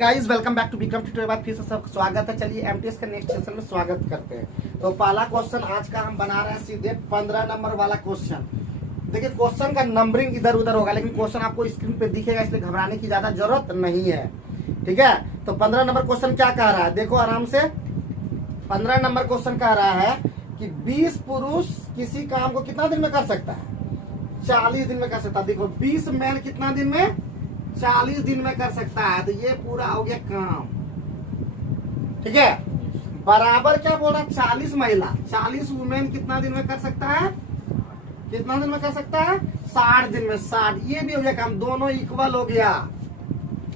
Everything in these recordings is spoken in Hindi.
Guys welcome back to Vikram tutorial. बात फिर से सब स्वागत है। चलिए एमटीएस का नेक्स्ट सेशन में स्वागत करते हैं। तो पहला क्वेश्चन आज का हम बना रहे हैं सीधे 15 नंबर वाला क्वेश्चन। देखिए क्वेश्चन का नंबरिंग इधर उधर होगा, लेकिन क्वेश्चन आपको स्क्रीन पे दिखेगा, इसलिए घबराने की ज्यादा जरूरत नहीं है। ठीक है, तो 15 नंबर क्वेश्चन क्या कह रहा है, देखो आराम से। 15 नंबर क्वेश्चन कह रहा है कि 20 पुरुष किसी काम को कितना दिन में कर सकता है? 40 दिन में कर सकता है। देखो 20 मैन कितना दिन में? 40 दिन में कर सकता है। तो ये पूरा हो गया काम। ठीक है, बराबर क्या बोल रहा है? 40 महिला, 40 वुमेन कितना दिन में कर सकता है? कितना दिन में कर सकता है? 60 दिन में। 60, ये भी हो गया काम, दोनों इक्वल हो गया।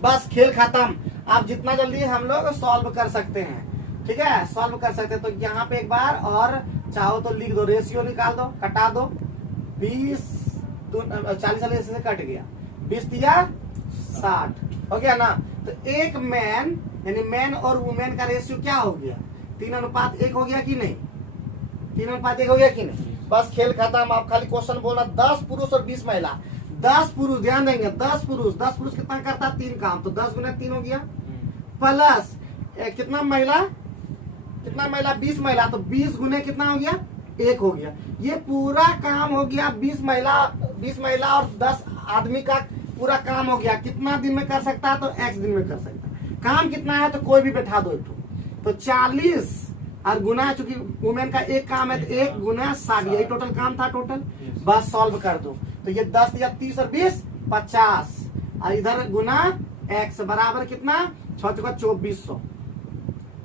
बस खेल खत्म। आप जितना जल्दी हम लोग सॉल्व कर सकते हैं। ठीक है, सॉल्व कर सकते हैं। तो यहाँ पे एक बार और चाहो तो लिख दो, रेशियो निकाल दो, कटा दो। 20 40 वाले से कट गया, 20 दिया 60 हो गया ना। तो एक मैन यानी मैन और वुमेन का रेशियो क्या हो गया? 3:1 हो गया कि नहीं? 3:1 हो गया कि नहीं? बस खेल खत्म। आप खाली क्वेश्चन बोलना 10 पुरुष और 20 महिला। 10 पुरुष, ध्यान देंगे, 10 पुरुष कितना करता है? 3 काम। तो 10 गुना 3 हो गया, प्लस कितना महिला? 20 महिला। तो 20 गुने कितना हो गया? 1 हो गया। ये पूरा काम हो गया। 20 महिला और 10 आदमी का पूरा काम हो गया। कितना दिन में कर सकता है? तो x दिन में कर सकता है। काम कितना है? तो कोई भी बैठा दो एक। तो 40 और गुना, चूंकि वुमेन का एक काम है तो 1 गुना 60, यही टोटल काम था टोटल। बस सॉल्व कर दो। तो ये 10 या 30 और 20 50, और इधर गुना x बराबर कितना? 6 चौका 2400।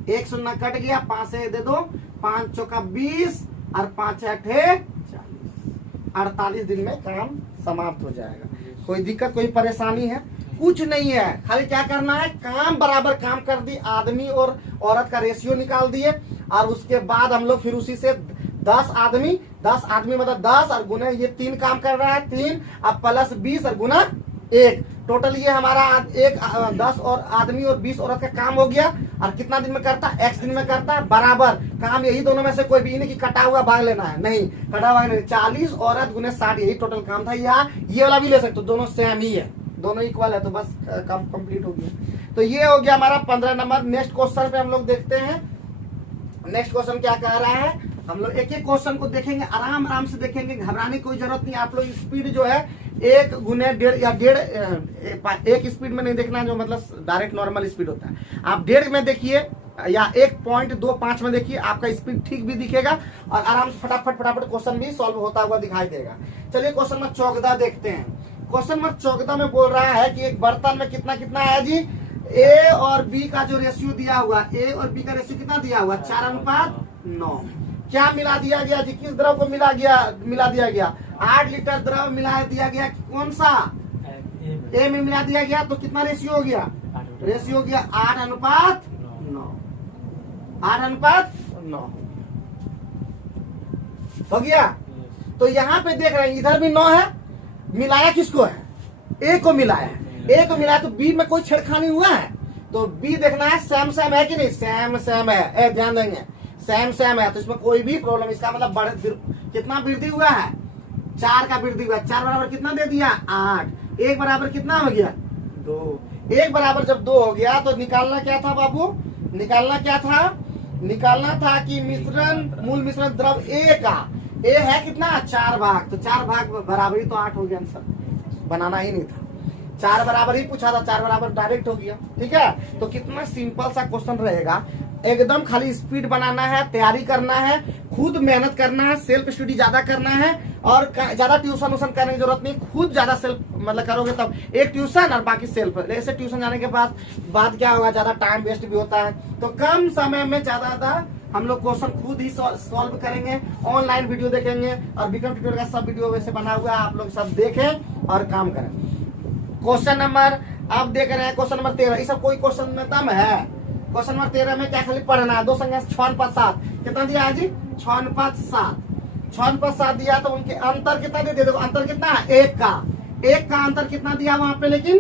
1 शून्य कट गया, 5 से दे दो, 5 चौका 20 और 5 अठे 40। 48 दिन में काम समाप्त हो जाएगा। कोई दिक्कत, कोई परेशानी है? कुछ नहीं है। खाली क्या करना है, काम बराबर काम कर दी, आदमी और औरत का रेशियो निकाल दिए, और उसके बाद हम लोग फिर उसी से 10 आदमी मतलब 10 और गुने ये 3 काम कर रहा है 3, अब प्लस 20 और गुना 1, टोटल ये हमारा 10 और आदमी और 20 औरत का काम हो गया। और कितना दिन में करता है? x दिन में करता है। बराबर काम यही दोनों में से कोई भी नहीं कि कटा हुआ भाग लेना है, नहीं, कटा हुआ नहीं। 40 औरत गुने 60, यही टोटल काम था। यहाँ ये वाला भी ले सकते हो, दोनों सेम ही है, दोनों इक्वल है। तो बस काम कंप्लीट हो गया। तो ये हो गया हमारा 15 नंबर। नेक्स्ट क्वेश्चन पे हम लोग देखते हैं। नेक्स्ट क्वेश्चन क्या कह रहा है, हम लोग एक एक क्वेश्चन को देखेंगे, आराम से देखेंगे, घबराने की कोई जरूरत नहीं। आप लोग स्पीड जो है 1 गुने 1.5 या 1.5 एक स्पीड में नहीं देखना, जो मतलब डायरेक्ट नॉर्मल स्पीड होता है। आप 1.5 में देखिए या 1.25 में देखिए, आपका स्पीड ठीक भी दिखेगा और आराम से फटाफट क्वेश्चन भी सॉल्व होता हुआ दिखाई देगा। चलिए क्वेश्चन नंबर 14 देखते हैं। क्वेश्चन नंबर 14 में बोल रहा है कि एक बर्तन में कितना है जी? ए और बी का जो रेशियो दिया हुआ, ए और बी का रेशियो कितना दिया हुआ? 4:9। क्या मिला दिया गया जी? किस द्रव को मिला दिया गया? 8 लीटर द्रव मिला दिया गया। कौन सा? ए में मिला दिया गया। तो कितना रेशियो हो गया? रेशियो हो गया 8:9। 8:9 हो गया। तो यहाँ पे देख रहे हैं, इधर भी 9 है। मिलाया किसको है? ए को मिलाया है। ए को मिलाया तो बी में कोई छेड़खानी हुआ है? तो बी देखना है सेम है कि नहीं? सेम है। ध्यान देंगे, सेम है। तो इसमें कोई भी प्रॉब्लम, इसका मतलब कितना वृद्धि हुआ है? 4 का वृद्धि हुआ। 4 बराबर कितना दे दिया? 8। 1 बराबर कितना हो गया? 2। 1 बराबर जब 2 हो गया तो निकालना क्या था बाबू? निकालना था कि मूल मिश्रण द्रव ए का, ए है कितना? 4 भाग। तो 4 भाग बराबर ही तो 8 हो गया। आंसर बनाना ही नहीं था, 4 बराबर ही पूछा था, 4 बराबर डायरेक्ट हो गया। ठीक है, तो कितना सिंपल सा क्वेश्चन रहेगा। एकदम खाली स्पीड बनाना है, तैयारी करना है, खुद मेहनत करना है, सेल्फ स्टडी ज्यादा करना है, और ज्यादा ट्यूशन करने की जरूरत नहीं। खुद ज्यादा सेल्फ मतलब करोगे तब एक ट्यूशन और बाकी सेल्फ। ऐसे ट्यूशन जाने के बाद क्या होगा? ज्यादा टाइम वेस्ट भी होता है। तो कम समय में ज्यादा हम लोग क्वेश्चन खुद ही सॉल्व करेंगे। ऑनलाइन वीडियो देखेंगे, और विक्रम ट्यूटोरियल का सब वीडियो वैसे बना हुआ है, आप लोग सब देखें और काम करें। क्वेश्चन नंबर आप देख रहे हैं, क्वेश्चन नंबर 13। ये सब कोई क्वेश्चन में दम है? क्वेश्चन नंबर 13 में क्या खाली पढ़ना है? 2 संख्या 6:7 कितना दिया है जी? 6:7 दिया। तो उनके अंतर कितना दे? देखो अंतर कितना है? 1 का अंतर कितना दिया वहां पे? लेकिन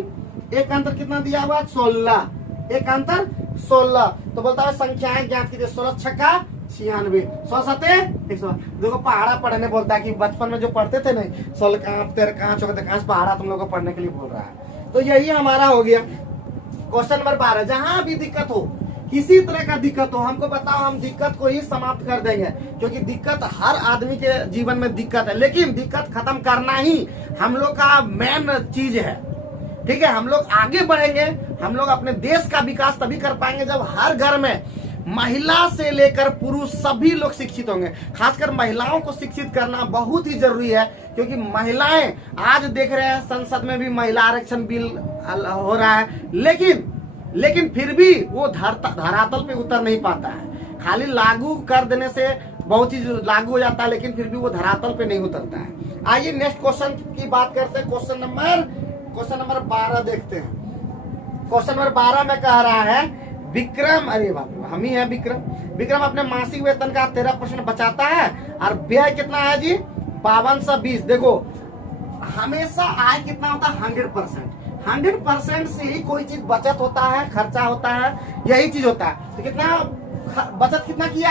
1 का अंतर कितना दिया हुआ? 16। 1 का अंतर 16। तो बोलता है संख्याएं ज्ञात कीजिए। 16 छक्का 96, 100 सते 100। देखो पहाड़ा पढ़ने बोलता है कि बचपन में जो पढ़ते थे नहीं, 16 कहाँ 13 कहाँ 14 कहाँ, पहाड़ा तुम लोग को पढ़ने के लिए बोल रहा है। तो यही हमारा हो गया। क्वेश्चन नंबर 12, जहां भी दिक्कत हो, किसी तरह का दिक्कत हो, हमको बताओ, हम दिक्कत को ही समाप्त कर देंगे, क्योंकि दिक्कत हर आदमी के जीवन में दिक्कत है, लेकिन दिक्कत खत्म करना ही हम लोग का मेन चीज है। ठीक है, हम लोग आगे बढ़ेंगे, हम लोग अपने देश का विकास तभी कर पाएंगे जब हर घर में महिला से लेकर पुरुष सभी लोग शिक्षित होंगे। खासकर महिलाओं को शिक्षित करना बहुत ही जरूरी है, क्योंकि महिलाएं आज देख रहे हैं संसद में भी महिला आरक्षण बिल हो रहा है, लेकिन फिर भी वो धरातल पे उतर नहीं पाता है। खाली लागू कर देने से बहुत चीज लागू हो जाता है, लेकिन फिर भी वो धरातल पे नहीं उतरता है। आइए नेक्स्ट क्वेश्चन की बात करते हैं। क्वेश्चन नंबर 12 देखते हैं। क्वेश्चन नंबर 12 में कह रहा है, विक्रम, अरे बाप रे, हम ही है विक्रम अपने मासिक वेतन का 13% बचाता है और व्यय कितना है जी, 5220। देखो, हमेशा आय कितना होता है, 100% से ही कोई चीज बचत होता है, खर्चा होता है, यही चीज होता है। तो कितना बचत कितना किया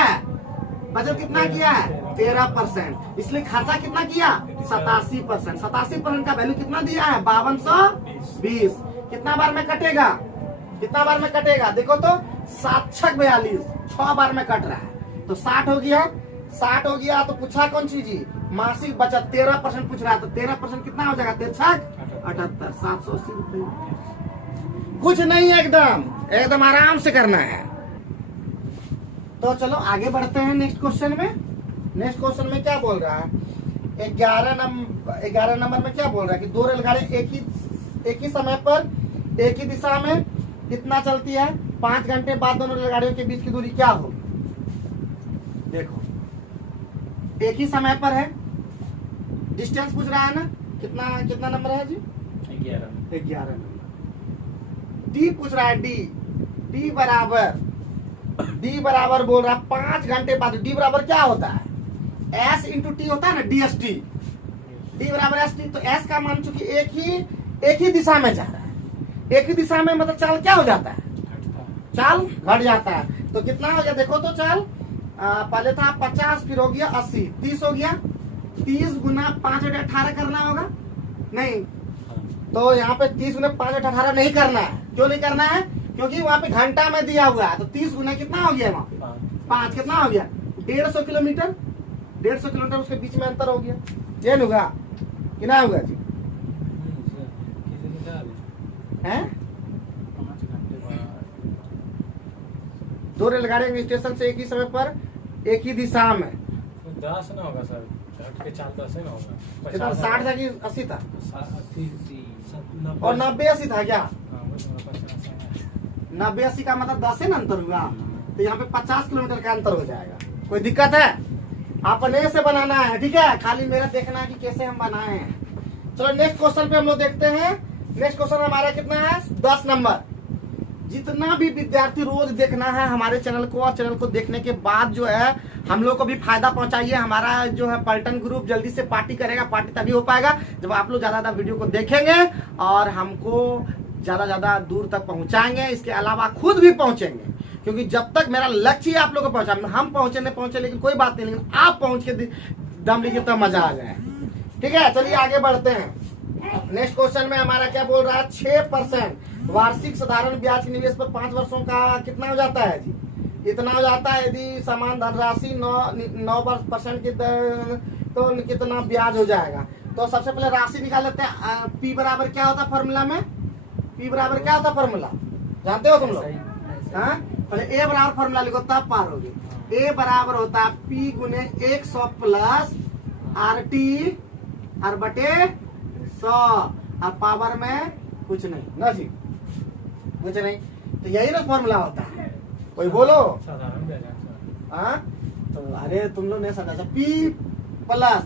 है, 13%, इसलिए खर्चा कितना किया, 87%। का वैल्यू कितना दिया है, 5220। कितना बार में कटेगा, देखो तो 7 6 42, 6 बार में कट रहा है, तो 60 हो गया। तो पूछा कौन सी जी, मासिक बचत 13% पूछ रहा है, तो 13% कितना हो जाएगा, 13 78, 780 रुपये। कुछ नहीं है, एकदम आराम से करना है। तो चलो आगे बढ़ते हैं नेक्स्ट क्वेश्चन में क्या बोल रहा है, 11 नंबर में क्या बोल रहा है कि 2 रेलगाड़ी एक ही समय पर एक ही दिशा में कितना चलती है, 5 घंटे बाद दोनों रेलगाड़ियों के बीच की दूरी क्या हो। देखो, एक ही समय पर है, डिस्टेंस पूछ रहा है ना, कितना नंबर है जी, 11 नंबर। डी पूछ रहा है, डी बराबर बोल रहा है 5 घंटे बाद। डी बराबर क्या होता है, एस इंटू टी होता है ना, DST। डी बराबर एस टी, तो एस का मान चूंकि एक ही दिशा में जा रहा है, एक ही दिशा में, मतलब चाल क्या हो जाता है, चाल घट जाता है। तो कितना हो गया, देखो तो चाल पहले था 50, फिर हो गया 80, 30 हो गया। 30 गुना 5 बटे 18 करना होगा, नहीं, तो यहाँ पे 30 गुना 5 बटे 18 नहीं करना है। क्यों नहीं करना है, क्योंकि वहाँ पे घंटा में दिया हुआ है। तो 30 गुना कितना हो गया, वहाँ पे 5 कितना हो गया, 150 किलोमीटर। 150 किलोमीटर उसके बीच में अंतर हो गया, ये होगा कि ना होगा जी, है 2 रेलगाड़ियां स्टेशन से एक ही समय पर एक ही दिशा में, 10 ना होगा सर, 10 ना होगा, कितना 60 था कि 80 था, 80 और 90 80 था क्या, 90 80 का मतलब 10 है ना अंतर हुआ, तो यहाँ पे 50 किलोमीटर का अंतर हो जाएगा। कोई दिक्कत है, अपने से बनाना है, ठीक है, खाली मेरा देखना है कि कैसे हम बनाए हैं। चलो नेक्स्ट क्वेश्चन पे हम लोग देखते हैं। नेक्स्ट क्वेश्चन हमारा कितना है, 10 नंबर। जितना भी विद्यार्थी रोज देखना है हमारे चैनल को, और चैनल को देखने के बाद जो है हम लोग को भी फायदा पहुंचाइए। हमारा जो है पलटन ग्रुप जल्दी से पार्टी करेगा, पार्टी तभी हो पाएगा जब आप लोग ज्यादा वीडियो को देखेंगे और हमको ज्यादा दूर तक पहुंचाएंगे। इसके अलावा खुद भी पहुंचेंगे, क्योंकि जब तक मेरा लक्ष्य है आप लोग को पहुंचा, हम पहुंचे नहीं पहुंचे लेकिन कोई बात नहीं, लेकिन आप पहुंच के दम लीजिए तब मजा आ जाए। ठीक है, चलिए आगे बढ़ते हैं। नेक्स्ट क्वेश्चन में हमारा क्या बोल रहा है, 6% वार्षिक साधारण ब्याज के निवेश पर 5 वर्षों का कितना हो जाता है जी, इतना हो जाता है। यदि समान धनराशि 9% की दर, तो कितना ब्याज हो जाएगा। तो सबसे पहले राशि निकाल लेते हैं। पी बराबर क्या होता है फॉर्मूला में, पी बराबर क्या होता है फॉर्मूला, जानते हो तुम लोग, हाँ, पहले ए बराबर फॉर्मूला लिखो तब पार होगी। ए बराबर होता है पी गुने 100 प्लस RT और बटे 100, और पावर में कुछ नहीं ना जी, कुछ नहीं। तो यही ना फॉर्मूला होता है, कोई बोलो, साधारण ब्याज है। हाँ, तो अरे तुम लोग नहीं समझा, पी प्लस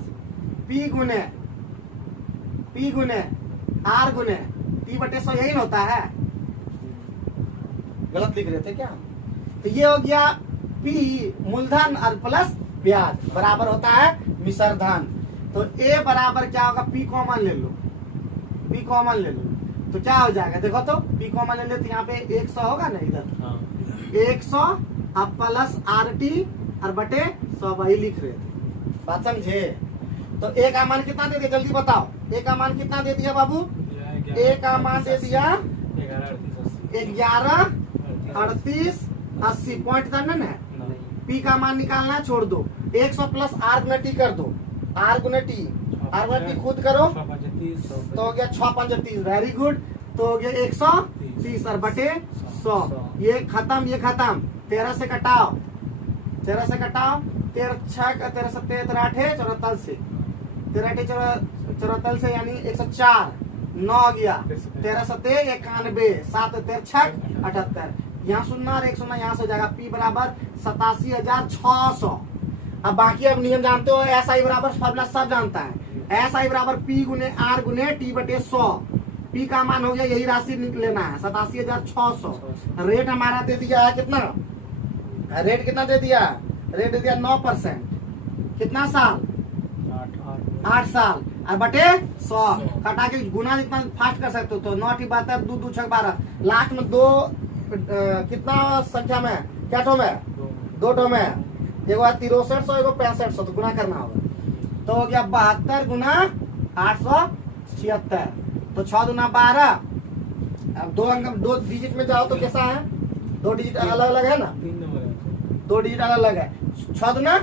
पी गुने R गुने T बटे 100, यही ना होता है, गलत लिख रहे थे क्या। तो ये हो गया P मूलधन और प्लस ब्याज बराबर होता है मिश्र धन। तो A बराबर क्या होगा, P कॉमन ले लो, P कॉमन ले लो, तो क्या हो जाएगा, देखो तो P कॉमन ले लो, तो यहाँ पे 100 होगा ना इधर, 100 अब प्लस RT और बटे 100, वही लिख रहे थे, बात समझे। तो A का मान कितना दे दिया, जल्दी बताओ, A का मान कितना दे दिया बाबू, A का मान दे दिया 11 38 80 पॉइंट करना है। पी का मान निकालना है, छोड़ दो। 100 प्लस आर गुना टी कर दो, आर गुना टी, आर गुना टी खुद करो तो हो गया 6 5 30, वेरी गुड। तो हो गया 130 और बटे 100, ये खत्म ये खत्म। 13 से कटाओ, 13 से कटाओ, 13 6 13 7 13 8 74 से, 13 8 74 से यानी 104, 9 गया। 13 7 91, 7 13 6 78, यहाँ सुनना और एक सुनना यहाँ से हो जाएगा। पी बराबर 87,600। अब बाकी अब नियम जानते हो, एस आई बराबर फॉर्मूला सब जानता है। एस आई बराबर पी गुने आर गुने टी बटे 100। पी का मान हो गया, यही राशि लेना है 87,600। रेट हमारा दे दिया है कितना, रेट कितना दे दिया, रेट दे दिया 9%। कितना साल, 8 साल और बटे 100। कटा के गुना जितना फास्ट कर सकते हो तो 9 72 2 2 6 12, लास्ट में 2 कितना संख्या में, क्या ठो में, 2 ठो में, एगो 6300 एगो 6500, तो गुना करना होगा। तो हो गया 72 गुना 876, तो 6 दूना 12। अब 2 अंक 2 डिजिट में जाओ तो कैसा है, 2 डिजिट अलग अलग है ना, 2 डिजिट अलग अलग है। 6 दूना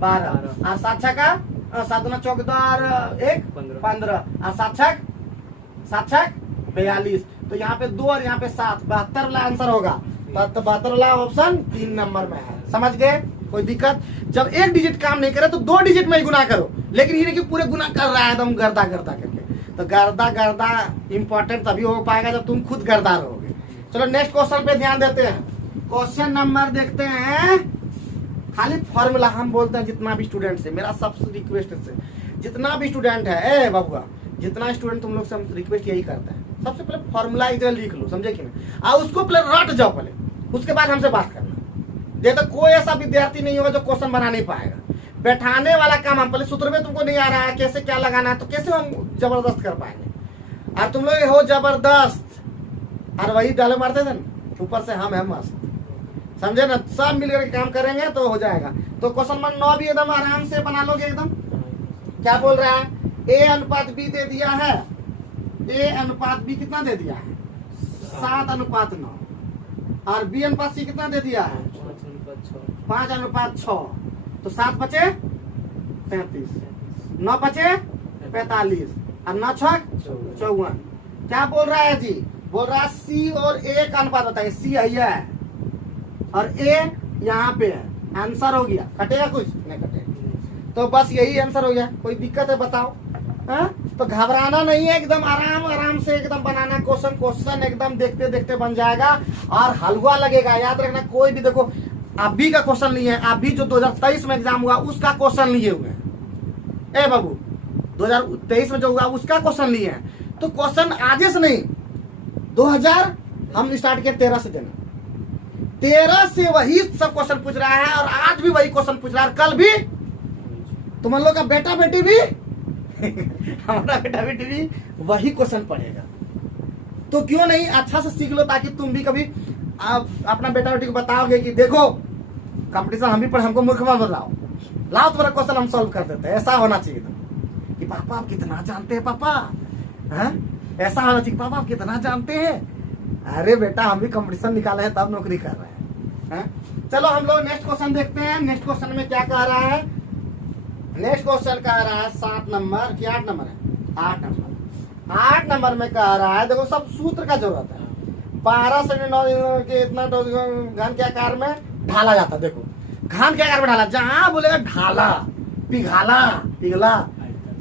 12 और 7 6 का 7 दूना 14 1 15 और 7 6 42। तो यहाँ पे 2 और यहाँ पे 7, 72 वाला आंसर होगा। तो 72 वाला ऑप्शन 3 नंबर में है। समझ गए, कोई दिक्कत? जब एक डिजिट काम नहीं करे तो 2 डिजिट में ही गुना करो, लेकिन ये नहीं कि पूरे गुना कर रहा है एकदम गर्दा गर्दा करके। तो गर्दा इंपॉर्टेंट तभी हो पाएगा जब तुम खुद गर्दा रहोगे। चलो नेक्स्ट क्वेश्चन पे ध्यान देते हैं। क्वेश्चन नंबर देखते हैं, खाली फॉर्मूला हम बोलते हैं जितना भी स्टूडेंट से, मेरा सबसे रिक्वेस्ट से, जितना भी स्टूडेंट है, ए बाबूआ, जितना स्टूडेंट तुम लोग से हम रिक्वेस्ट यही करते हैं, सबसे पहले फॉर्मूला इधर लिख लो, समझे कि नहीं, और उसको पहले रट जाओ पहले, उसके बाद हमसे बात करना। देखो कोई ऐसा विद्यार्थी नहीं होगा जो क्वेश्चन बना नहीं पाएगा। बैठाने वाला काम हम पहले, सूत्र में तुमको नहीं आ रहा है कैसे क्या लगाना है, तो कैसे हम जबरदस्त कर पाएंगे। और तुम लोग हो जबरदस्त, और वही डाले मारते थे ना, ऊपर से हम है मस्त, समझे ना, सब मिलकर के काम करेंगे तो हो जाएगा। तो क्वेश्चन नंबर 9 भी एकदम आराम से बना लोगे एकदम। क्या बोल रहा है, ए अनुपात बी दे दिया है, ए अनुपात बी कितना दे दिया है, 7:9, और बी अनुपात सी कितना दे दिया है, 5:6। तो 7 बचे 35, 9 बचे 45 और 9 6 54। क्या बोल रहा है जी, बोल रहा है सी और ए का अनुपात बताइए। सी है और ए यहाँ पे है, आंसर हो गया। कटेगा कुछ नहीं कटेगा, तो बस यही आंसर हो गया। कोई दिक्कत है बताओ? हाँ, तो घबराना नहीं है, एकदम आराम आराम से एकदम बनाना क्वेश्चन। क्वेश्चन एकदम देखते देखते बन जाएगा और हलवा लगेगा। याद रखना, कोई भी देखो अभी का क्वेश्चन लिए हैं, अभी जो 2023 में एग्जाम हुआ उसका क्वेश्चन लिए हुए हैं। ए बाबू 2023 में जो हुआ उसका क्वेश्चन लिए हैं। तो क्वेश्चन आजे से नहीं, 2000 हम स्टार्ट किए 13 से देना, 13 से वही सब क्वेश्चन पूछ रहा है, और आज भी वही क्वेश्चन पूछ रहा है, कल भी तुम लोग का बेटा बेटी भी हमारा बेटा बेटी भी वही क्वेश्चन पढ़ेगा। तो क्यों नहीं अच्छा से सीख लो, ताकि तुम भी कभी आप अपना बेटा बेटी को बताओगे कि देखो कंपटीशन हम भी पढ़े, हमको मूर्ख मत बताओ, लाओ तुम्हारा क्वेश्चन हम सॉल्व कर देते हैं। ऐसा होना चाहिए तुम कि पापा आप कितना जानते हैं पापा, हाँ? ऐसा होना चाहिए पापा आप कितना जानते हैं। अरे बेटा हम भी कंपटीशन निकाले हैं तब नौकरी कर रहे हैं। चलो हम लोग नेक्स्ट क्वेश्चन देखते हैं। नेक्स्ट क्वेश्चन में क्या कह रहा है, नेक्स्ट क्वेश्चन कह रहा है 7 नंबर की 8 नंबर है, 8 नंबर। 8 नंबर में कह रहा है, देखो सब सूत्र का जरूरत है। 12 से 9 के इतना घन के आकार में ढाला जाता है। देखो घन के आकार में ढाला, जहां बोलेगा ढाला, पिघाला, पिघला,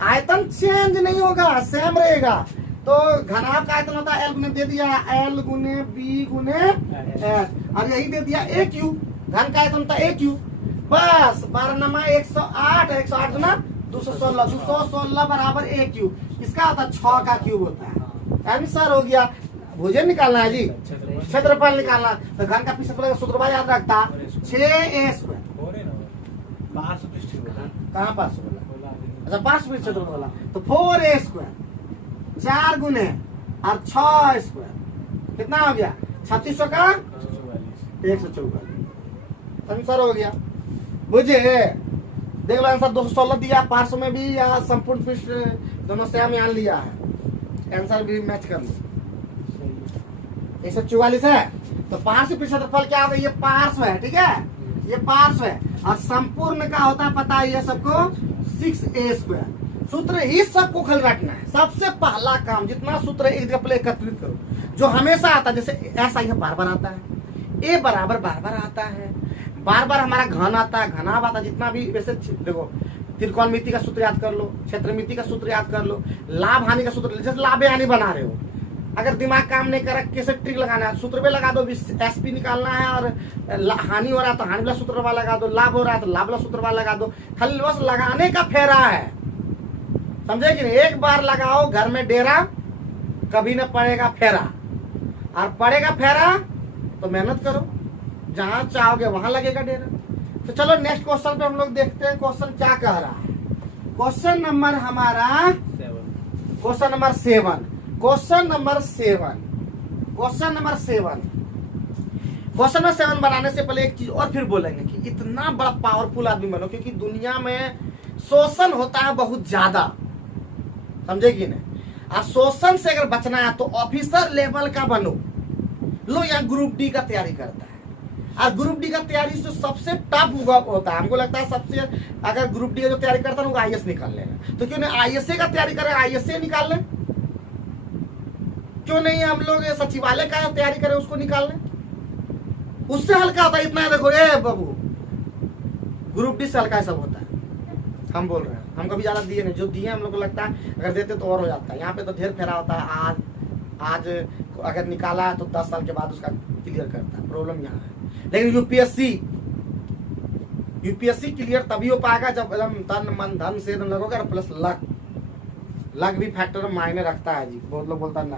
आयतन चेंज नहीं होगा, सेम रहेगा। तो घनाभ का आयतन होता है एल गुने, दे दिया एल गुने बी गुने एल, और यही दे दिया ए क्यू। घन का आयतन होता है ए क्यू। बस 12 नमा 108, 108 गुना 216, 216 बराबर ए क्यू। इसका होता है 6 का क्यूब होता है। आंसर हो गया। भुजन निकालना है जी, क्षेत्रफल निकालना। तो घन का पीछे सूत्र याद रखता 6a²। कहाँ 500 बोला, अच्छा 500 क्षेत्रफल बोला, तो 4a², 4 गुने और 6² कितना हो गया, 3600 का 144। आंसर हो गया। बुझे, देख लो आंसर 216 दिया, 500 में भी या संपूर्ण पृष्ठ दोनों सेम यहाँ लिया है। आंसर भी मैच कर लो। 144 है, तो पार्श्व क्षेत्रफल क्या होगा, ये पार्श्व है, ठीक है, ये पार्श्व है, और संपूर्ण का होता है पता है ये सबको 6a²। सूत्र ही सबको खल रखना है। सबसे पहला काम जितना सूत्र है एक जगह पहले एकत्रित करो, जो हमेशा आता है, जैसे ऐसा यह बार बार आता है, ए बराबर बार बार आता है, बार बार हमारा घन आता है, घनाभ आता है, जितना भी वैसे देखो त्रिकोणमिति का सूत्र याद कर लो, क्षेत्रमिति का सूत्र याद कर लो, लाभ हानि का सूत्र, जैसे लाभ हानि बना रहे हो, अगर दिमाग काम नहीं कर रहा कैसे ट्रिक लगाना है, सूत्र पे लगा दो, एसपी निकालना है, और हानि हो रहा है तो हानि वाला सूत्र वाला लगा दो, लाभ हो रहा है तो लाभ वाला सूत्र वाला लगा दो, खाली बस लगाने का फेरा है, समझे कि नहीं। एक बार लगाओ घर में डेरा, कभी न पड़ेगा फेरा, और पड़ेगा फेरा तो मेहनत करो, जहां चाहोगे वहां लगेगा डेरा। तो चलो नेक्स्ट क्वेश्चन पे हम लोग देखते हैं क्वेश्चन क्या कह रहा है। क्वेश्चन नंबर हमारा 7। Question number 7। क्वेश्चन नंबर 7 बनाने से पहले एक चीज और फिर बोलेंगे कि इतना बड़ा पावरफुल आदमी बनो, क्योंकि दुनिया में शोषण होता है बहुत ज्यादा, समझे कि नहीं। और शोषण से अगर बचना है तो ऑफिसर लेवल का बनो। लो यहाँ ग्रुप डी का तैयारी करता है, और ग्रुप डी का तैयारी से सबसे टफ होता है, हमको लगता है सबसे, अगर ग्रुप डी का जो तैयारी करता है वो आईएएस निकाल लेगा, तो क्यों नहीं आईएसए का तैयारी करें, आईएसए निकाल लें, क्यों नहीं हम लोग सचिवालय का तैयारी करें उसको निकाल लें, उससे हल्का होता है। इतना है, देखो ये बाबू ग्रुप डी से हल्का सब होता है, हम बोल रहे हैं, हम कभी ज्यादा दिए नहीं, जो दिए हम लोग को लगता है अगर देते तो और हो जाता है। यहाँ पे तो ढेर फेरा होता है, आज अगर निकाला है तो 10 साल के बाद उसका क्लियर करता है, प्रॉब्लम यहाँ है। लेकिन यूपीएससी क्लियर तभी हो पाएगा जब एकदम तन मन धन से एकदम लगोगे, प्लस लक भी फैक्टर मायने रखता है जी, बहुत लोग बोलता ना।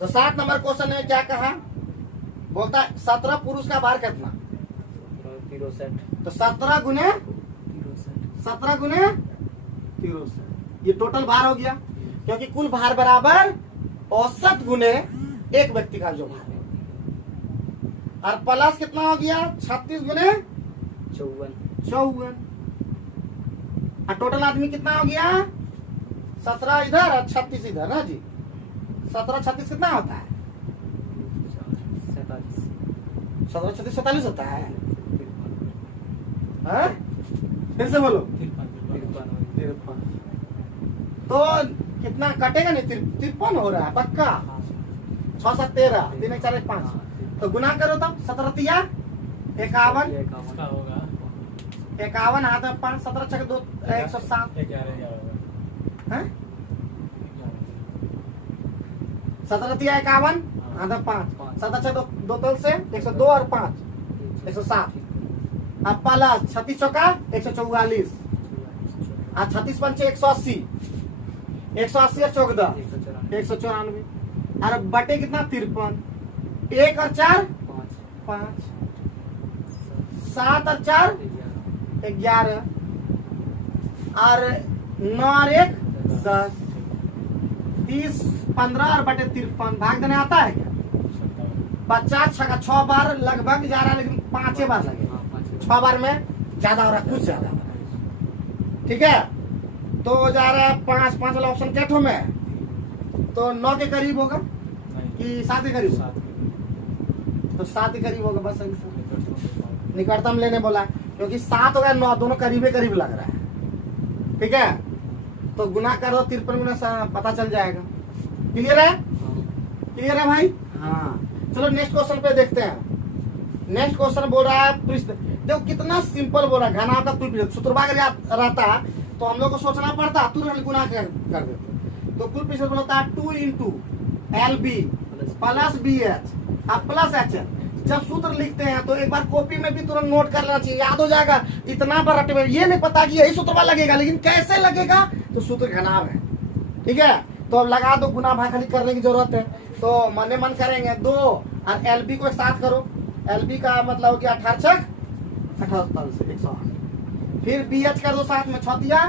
तो 7 नंबर क्वेश्चन है, क्या कहा, बोलता है 17 पुरुष का भार कितना, 63। तो 17 गुने 63, ये टोटल भार हो गया, क्योंकि कुल भार बराबर औसत गुने एक व्यक्ति का जो भार है, और प्लस कितना हो गया 36 गुने 54, और टोटल आदमी कितना हो गया 17 इधर और 36 इधर ना जी, 17 36 कितना होता है, 17 36 47 होता है, हाँ? फिर से बोलो 53, तो कितना कटेगा नहीं, 53 हो रहा है पक्का, 6 7 13 3 1 4 1 5, तो गुना करो तब 17 तिया 51, इसका होगा 51 हाथ में 5, 17 6 2 107, 11 होगा, हैं 17 तिया 51 हाथ में 5, 17 6 2 तल से 102 और 5 107, अब प्लस 36 चौका 144, और 36 पंचे 180, 180 और 14 194, और बटे कितना 53, 1 और 4 5, 7 और 4 11, और 9 और 1 10, 30 15 और बटे 53 भाग देने आता है क्या, 50 6 बार लगभग जा रहा है, लेकिन 5 बार लगेगा, 6 बार में ज्यादा हो रहा है, कुछ ज्यादा हो रहा है, ठीक है। तो जा रहा है 5 वाला ऑप्शन क्या ठो में, तो 9 के करीब होगा कि 7 के करीब, तो 7 के करीब होगा, बस निकटतम लेने बोला, क्योंकि 7 होगा 9 दोनों करीबे करीब लग रहा है, ठीक है। तो गुना कर दो 53 गुना पता चल जाएगा, क्लियर है, क्लियर है भाई, हाँ। चलो नेक्स्ट क्वेश्चन पे देखते हैं। नेक्स्ट क्वेश्चन बोल रहा है पृष्ठ, देखो कितना सिंपल बोल रहा है, घना का तुल्य सूत्रभाग रहता तो हम लोग को सोचना पड़ता, तुरंत गुना कर देते। तो कुल पृष्ठ होता है 2 इंटू LB प्लस BH अब प्लस HL। जब सूत्र लिखते हैं तो एक बार कॉपी में भी तुरंत नोट कर लेना चाहिए, याद हो जाएगा। इतना बड़ा टेबल, ये नहीं पता कि यही सूत्र लगेगा, लेकिन कैसे लगेगा, तो सूत्र घनाभ है, ठीक है। तो अब लगा दो, गुना भाग खाली करने की जरूरत है, तो मने मन करेंगे 2 और LB को एक साथ करो, LB का मतलब हो गया 18 छक 78 से 108, फिर BH कर दो साथ में 6 तिया,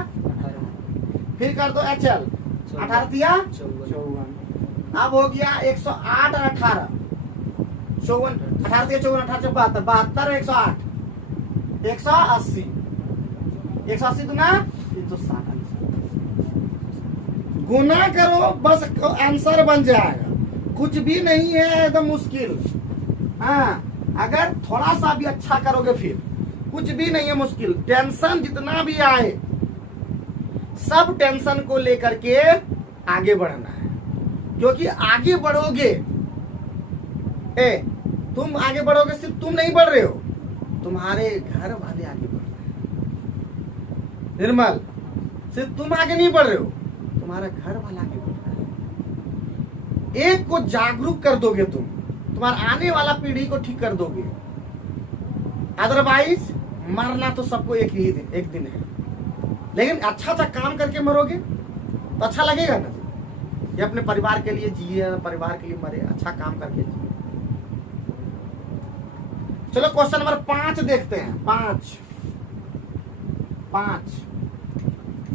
फिर कर दो HL 18 तिया 54, अब हो गया 108 और 18 54, 18 तिया 54 18 72 72 108 180 180 गुना 360, गुना करो बस आंसर बन जाएगा। कुछ भी नहीं है एकदम मुश्किल। हाँ, अगर थोड़ा सा भी अच्छा करोगे फिर कुछ भी नहीं है मुश्किल। टेंशन जितना भी आए सब टेंशन को लेकर के आगे बढ़ना है, क्योंकि आगे बढ़ोगे, तुम आगे बढ़ोगे, सिर्फ तुम नहीं बढ़ रहे हो, तुम्हारे घर वाले आगे बढ़ रहे हैं। निर्मल, सिर्फ तुम आगे नहीं बढ़ रहे हो, तुम्हारा घर वाला आगे बढ़ रहा है। एक को जागरूक कर दोगे तुम, तुम्हारा आने वाला पीढ़ी को ठीक कर दोगे। अदरवाइज मरना तो सबको एक दिन है, लेकिन अच्छा काम करके मरोगे तो अच्छा लगेगा ना। ये अपने परिवार के लिए जिए, परिवार के लिए मरे, अच्छा काम करके जिए। चलो क्वेश्चन नंबर 5 देखते हैं।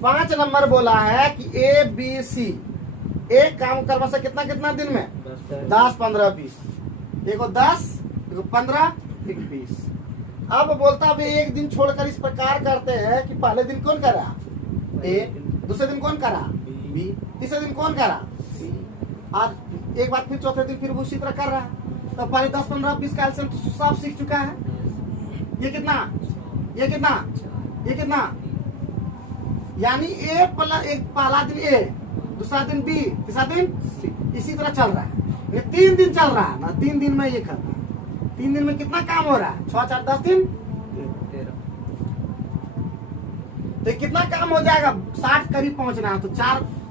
5 नंबर बोला है कि ABC एक काम करवा से कितना कितना दिन में 10, 15, 20। देखो 10, देखो 15, देखो 20। अब बोलता है एक दिन छोड़कर इस प्रकार करते हैं कि पहले दिन कौन करा A, दूसरे दिन कौन करा B, तीसरे दिन कौन करा C, और एक बार फिर चौथे दिन फिर वो उसी तरह कर रहा है। तो पहले 10, 15, 20 का एल्सियम तो सब सीख चुका है। ये कितना, ये कितना, ये कितना, यानी A प्लस एक, पहला दिन A, दूसरा दिन B, तीसरा दिन C, इसी तरह चल रहा है। ये 3 दिन चल रहा है ना, 3 दिन में ये करना है। 3 दिन में कितना काम हो रहा है, 6, 4, 10 दिन, 13। तो कितना काम हो जाएगा, 60 करीब पहुंचना है। तो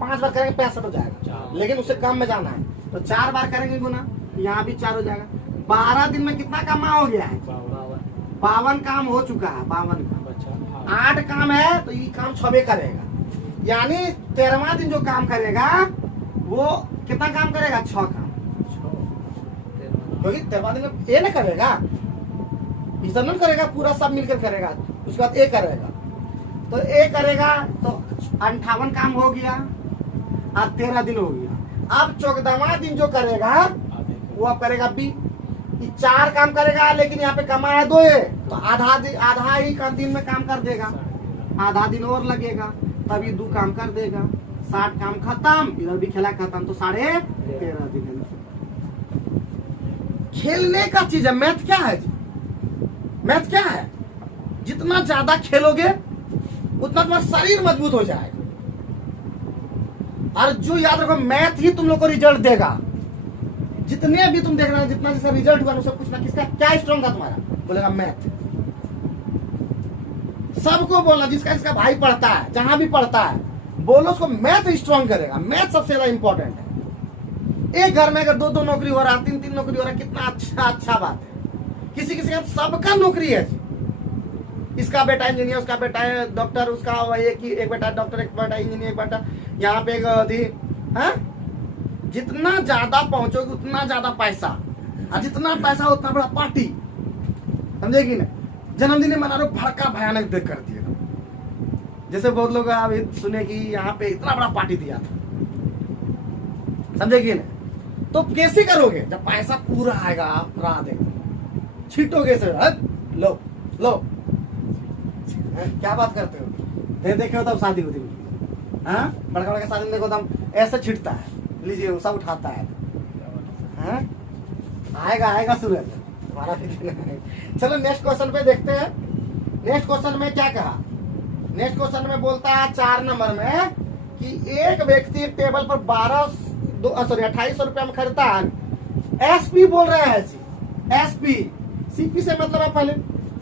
5 बार करेंगे 65 हो जाएगा, लेकिन उससे कम में जाना है। तो 4 बार करेंगे गुना, यहाँ भी 4 हो जाएगा। 12 दिन में कितना काम हो गया है, 52 काम हो चुका है। 52 काम, 8 काम है तो ये काम 6 करेगा, यानी 13वां दिन जो काम करेगा वो कितना काम करेगा, 6 काम। क्योंकि 13वां दिन में ए न करेगा, इतना नहीं करेगा, पूरा सब मिलकर करेगा। उसके बाद ए करेगा, तो ए करेगा तो 58 काम हो गया और 13 दिन हो गया। अब 14वां दिन जो करेगा वो अब करेगा बी। 4 काम करेगा, लेकिन यहाँ पे कमाया 2 है, तो आधा ही दिन में काम कर देगा। आधा दिन और लगेगा, तभी 2 काम कर देगा। 60 काम खत्म, इधर भी खेला खत्म, तो 13.5 दिन है। खेलने का चीज है। मैथ क्या है जी, मैथ क्या है, जितना ज्यादा खेलोगे उतना तुम्हारा शरीर मजबूत हो जाएगा। और जो याद रखो, मैथ ही तुम लोग को रिजल्ट देगा। जितने भी तुम देख रहे हो, जितना जैसा रिजल्ट हुआ उससे पूछना किसका क्या स्ट्रॉन्ग था तुम्हारा, बोलेगा मैथ। सबको बोलना, जिसका भाई पढ़ता है, जहां भी पढ़ता है, बोलो उसको मैथ स्ट्रॉन्ग करेगा। मैथ सबसे ज्यादा इंपॉर्टेंट है। एक घर में अगर 2 नौकरी हो रहा, 3 नौकरी हो रहा, कितना अच्छा बात है। किसी का सबका नौकरी है। इसका बेटा इंजीनियर, उसका बेटा है डॉक्टर, उसका एक बेटा डॉक्टर, एक बेटा इंजीनियर, एक बेटा यहाँ पे एक जितना ज्यादा पहुंचोगे उतना ज्यादा पैसा, और जितना पैसा उतना बड़ा पार्टी, समझेगी ना। जन्मदिन मना रहे, भड़का भयानक देख कर दिए। जैसे बहुत लोग अभी सुने कि यहाँ पे इतना बड़ा पार्टी दिया था, समझेगी ना। तो कैसे करोगे, जब पैसा पूरा आएगा, आप राह देगा, छीटोगे से, लो लो, क्या बात करते हो। देखे हो तब शादी होती है, हाँ, बड़का बड़का शादी में देखो तब ऐसे छिटता है, लीजिए वो सब उठाता है। हाँ? आएगा सूरज हमारा। चलो नेक्स्ट क्वेश्चन पे देखते हैं। नेक्स्ट क्वेश्चन में क्या कहा, नेक्स्ट क्वेश्चन में बोलता है 4 नंबर में कि एक व्यक्ति टेबल पर 2800 रुपया में खरीदता है। एसपी बोल रहे हैं जी, एसपी। सीपी से मतलब है पहले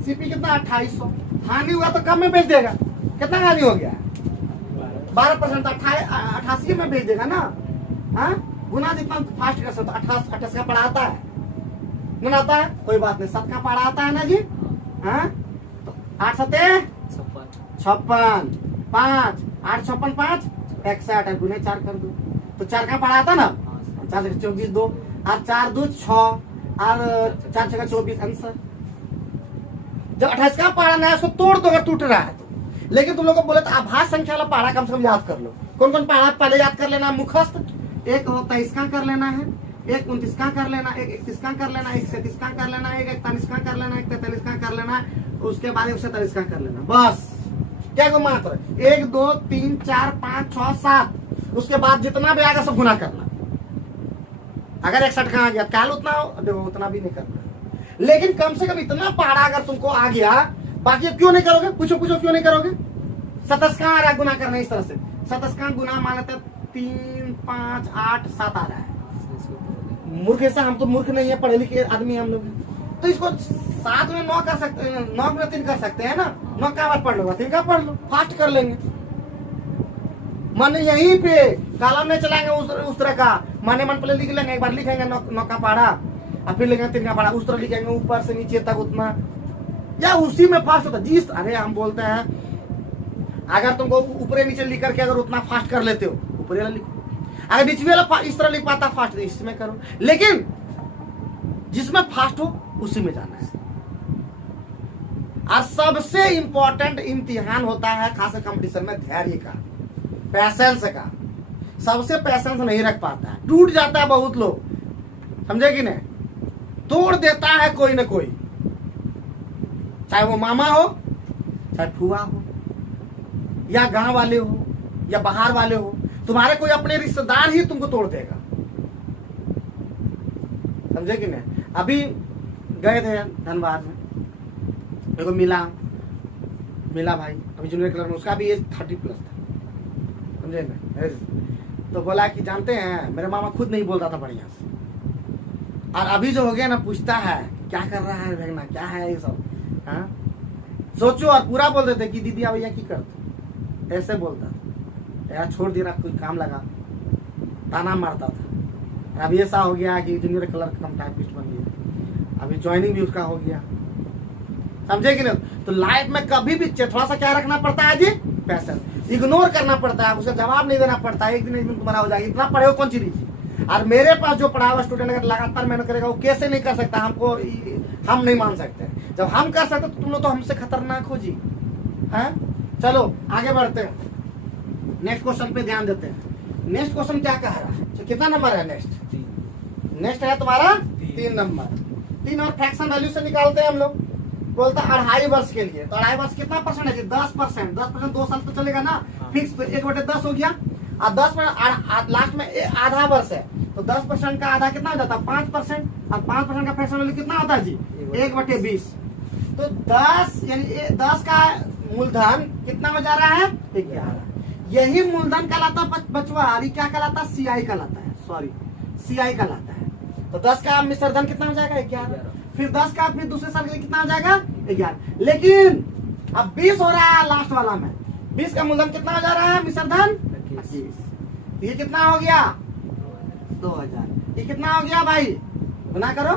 सीपी कितना 2800, हानि हुआ तो कम में बेच देगा। कितना हानि हो गया, 12%, 88 में बेच देगा ना। हाँ, गुना जितना फास्ट कर सकता, 28 का पढ़ाता है, आता है, कोई बात नहीं, 7 का पढ़ा आता है ना जी। हाँ, तो 8 7 56, 5 8 56 5 61, गुने 4 कर दो, तो 4 का पढ़ा आता ना। 4 से 24 2, और 4 2 6, और 4 6 24 आंसर। जब 28 का पढ़ाना है उसको तोड़ दो अगर टूट रहा है तो। लेकिन तुम लोग को बोले तो आभास संख्या वाला पढ़ा कम से कम याद कर लो। कौन कौन पढ़ा पहले याद कर लेना, मुखस्त। एक 23 का कर लेना है, एक 29 का कर लेना, एक 31 का कर लेना, एक 37 का कर लेना, एक 41 का कर लेना, एक 43 का कर लेना, उसके बाद 147 का कर लेना। बस क्या को मात्र 1 2 3 4 5 6 7, उसके बाद जितना भी आएगा सब गुना करना। अगर 61 कहाँ आ गया काल उतना हो, देखो उतना भी नहीं करना, लेकिन कम से कम इतना पहाड़ा अगर तुमको आ गया, बाकी क्यों नहीं करोगे? पूछो क्यों नहीं करोगे? सतस कहाँ आ रहा है गुना करना इस तरह से? सतस कहाँ गुना मान लेते 3 5 8 7 आ रहा है। मूर्ख ऐसा, हम तो मूर्ख नहीं है, पढ़े लिखे आदमी हम लोग, तो इसको 7 में 9 कर सकते हैं, 9 में 3 कर सकते हैं ना। 9 का बार पढ़ लो, 3 का पढ़ लो, फास्ट कर लेंगे। मन यहीं पे कालम में चलाएंगे उस तरह का, मन पहले लिख लेंगे, एक बार लिखेंगे 9 का पढ़ा, और फिर लिखेंगे 3 का पढ़ा, उस तरह लिखेंगे ऊपर से नीचे तक उतना, या उसी में फास्ट होता जिस। अरे हम बोलते हैं अगर तुमको ऊपर नीचे लिख करके अगर उतना फास्ट कर लेते हो, ऊपर वाला लिखो, अगर नीचे वाला इस तरह लिख पाता फास्ट तो इसमें करो, लेकिन जिसमें फास्ट हो उसी में जाना है। और सबसे इंपॉर्टेंट इम्तिहान होता है खास कंपटीशन में धैर्य का, पैसेंस का। सबसे पैसेंस नहीं रख पाता है, टूट जाता है बहुत लोग, समझे कि नहीं? तोड़ देता है कोई ना कोई, चाहे वो मामा हो, चाहे फुआ हो, या गांव वाले हो, या बाहर वाले हो, तुम्हारे कोई अपने रिश्तेदार ही तुमको तोड़ देगा, समझे कि नहीं? अभी गए थे धनबाद में, मेरे को मिला भाई, अभी जूनियर क्लर्क में, उसका भी एज 30+ था, समझे ना? तो बोला कि जानते हैं मेरे मामा खुद नहीं बोल रहा था बढ़िया से, और अभी जो हो गया ना पूछता है क्या कर रहा है भेगना, क्या है ये सब, हाँ सोचो, और पूरा बोल देते कि दीदी भैया की करते, ऐसे बोलता था यार, छोड़ दिया कोई काम लगा, ताना मारता था। अभी ऐसा हो गया कि जूनियर क्लर्क कम टाइपिस्ट बन गया, अभी ज्वाइनिंग भी उसका हो गया, समझे कि नहीं? तो लाइफ में कभी भी थोड़ा सा क्या रखना पड़ता है जी? पैसेंस। इग्नोर करना पड़ता है, उसका जवाब नहीं देना पड़ता है, एक दिन तुम्हारा हो जाएगा। इतना पढ़े हो कौन चीज, और मेरे पास जो पढ़ा हुआ स्टूडेंट अगर लगातार मेहनत करेगा वो कैसे नहीं कर सकता, हमको हम नहीं मान सकते। जब हम कर सकते तो तुम लोग तो हमसे खतरनाक हो जी, हैं? चलो आगे बढ़ते हैं, नेक्स्ट क्वेश्चन पे ध्यान देते हैं। नेक्स्ट क्वेश्चन क्या कह रहा है? कितना नंबर है नेक्स्ट? नेक्स्ट है तुम्हारा 3 नंबर। 3 और फ्रैक्शन वैल्यू से निकालते हैं हम लोग। बोलता 2.5 वर्ष के लिए, तो 2.5 वर्ष कितना परसेंट है जी? 10%। 10% 2 साल तो चलेगा ना, फिक्स पे 1/10 हो गया, और 10% लास्ट में आधा वर्ष है, तो 10% का आधा कितना हो जाता है? 5%, और 5% का फ्रैक्शन वैल्यू कितना होता है जी? 1/20। तो 10 यानी 10 का मूलधन कितना हो जा रहा है? 11। यही मूलधन कहलाता है बचवा, ये क्या कहलाता है? CI कहलाता है, सॉरी CI कहलाता है। तो 10 का मिश्र धन कितना हो जाएगा? 11। फिर 10 का फिर दूसरे साल के लिए कितना हो जाएगा? 11। लेकिन अब 20 हो रहा है लास्ट वाला में, 20 का मूलधन कितना हो जा रहा है? मिश्र धन 25। ये कितना हो गया? 2000। ये कितना हो गया भाई? गुना करो,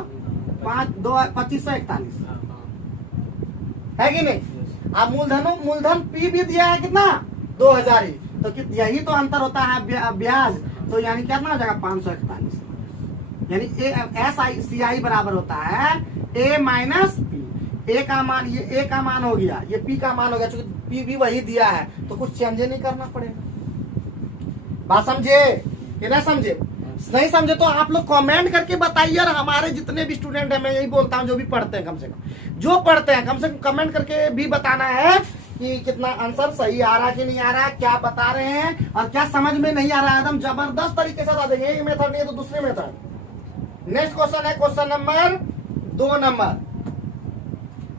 2541 है कि नहीं? अब मूलधन पी भी दिया है कितना? 2000 ही, तो यही तो अंतर होता है ब्याज, तो यानी कितना हो जाएगा? 541। यानी SI बराबर होता है A माइनस पी। ए का मान, ये ए का मान हो गया, ये पी का मान हो गया, क्योंकि पी भी वही दिया है, तो कुछ चेंज नहीं करना पड़ेगा। बात समझे कि नहीं समझे? नहीं समझे तो आप लोग कमेंट करके बताइए, और हमारे जितने भी स्टूडेंट हैं, मैं यही बोलता हूँ, जो भी पढ़ते हैं कम से कम, जो पढ़ते हैं कम से कम कमेंट करके भी बताना है कि कितना आंसर सही आ रहा है कि नहीं आ रहा है, क्या बता रहे हैं और क्या समझ में नहीं आ रहा है। एकदम जबरदस्त तरीके से बता देंगे, एक मेथड नहीं है तो दूसरे मेथड। नेक्स्ट क्वेश्चन है question number 2 number.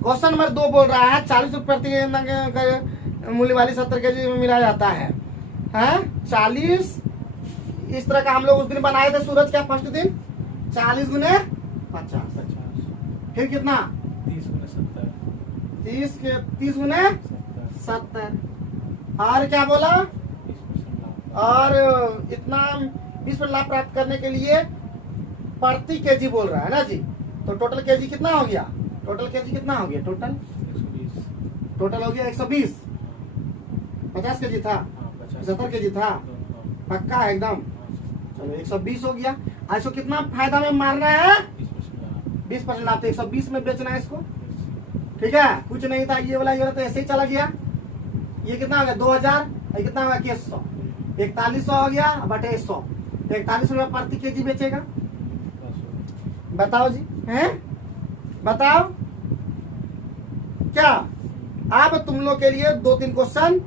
Question number 2 बोल रहा है 40 रुपये प्रति मूल्य वाली 70 kg में मिला जाता है, 40 इस तरह का हम लोग उस दिन बनाए थे सूरज का फर्स्ट दिन, 40 गुने 50, फिर कितना? 30 गुने 70, 30 गुने 70, और क्या बोला? 20% लाभ। और इतना 20% लाभ प्राप्त करने के लिए प्रति केजी बोल रहा है ना जी। तो टोटल केजी कितना हो गया? टोटल केजी कितना हो गया? टोटल 120, टोटल हो गया 120। 50 केजी था, 70 केजी था, पक्का है एकदम? चलो 120 हो गया। इसको कितना फायदा में मारना है? 20% लाभ। तो 120 में बेचना है इसको, ठीक है? कुछ नहीं था ये वाला, तो ऐसे ही चला गया। ये कितना हो गया? 2000, ये कितना होगा? 100, 4100 हो गया बटे 100, तो 41 रुपया प्रति केजी बेचेगा। बताओ जी, हैं? बताओ क्या? अब तुम लोग के लिए 2-3 क्वेश्चन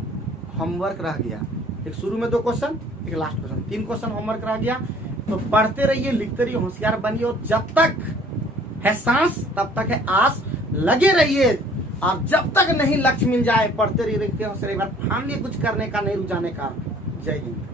होमवर्क रह गया। एक शुरू में 2 क्वेश्चन, एक लास्ट क्वेश्चन, 3 क्वेश्चन होमवर्क रह गया। तो पढ़ते रहिए, लिखते रहिए, होशियार बनिए, और जब तक है सांस तब तक है आस, लगे रहिए। और जब तक नहीं लक्ष्य मिल जाए, पढ़ते रहिए, लिखते होशियार, एक बार ठान लिए कुछ करने का, नहीं रुक जाने का। जय हिंद।